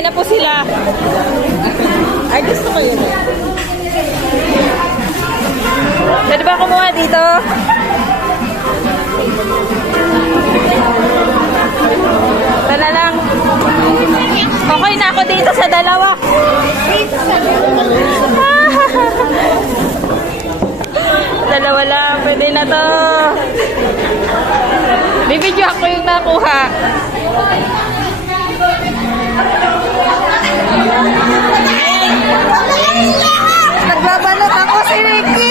Mamimigay na po sila. Ay, gusto ko yun. Pwede ba kumuha dito? Tala lang. Okay na ako dito sa dalawa. Dalawa lang. Pwede na to. Bibidyo ako yung nakuha. Nagbabalot ako si Ricky.